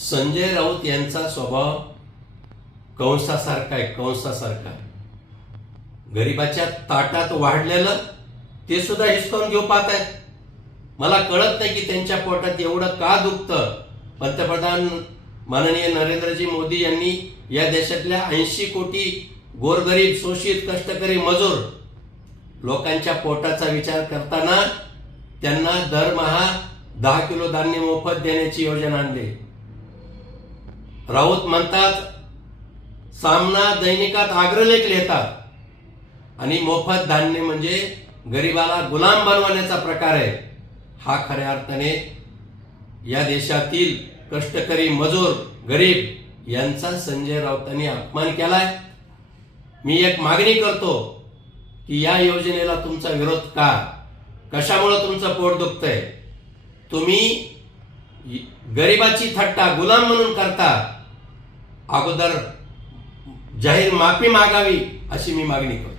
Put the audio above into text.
संजय राऊत यांचा स्वभाव कंसासारखा आहे कंसासारखा गरिबाच्या ताटात वाढलेलं ते सुद्धा हिसकावून घेऊ पाहत आहेत. मला कळत नाही की त्यांच्या पोटात एवढं का दुखतं. पंतप्रधान माननीय नरेंद्रजी मोदी यांनी या देशातल्या ऐंशी कोटी गोरगरीब शोषित कष्टकरी मजूर लोकांच्या पोटाचा विचार करताना त्यांना दरमहा दहा किलो धान्य मोफत देण्याची योजना आणली. राऊत म्हणतात सामना दैनिकात अग्रलेख लिहितात. आणि मोफत धान्य म्हणजे गरिबाला गुलाम बनवण्याचा प्रकार आहे. हा खऱ्या अर्थाने या देशातील कष्टकरी मजूर गरीब यांचा संजय राऊतांनी अपमान केलाय. मी एक मागणी करतो की या योजनेला तुमचा विरोध का? कशामुळं तुमचं पोट दुखतंय? तुम्ही गरिबाची थट्टा गुलाम म्हणून करता. अगोदर जाहीर माफी मागावी अशी मी मागणी करतो.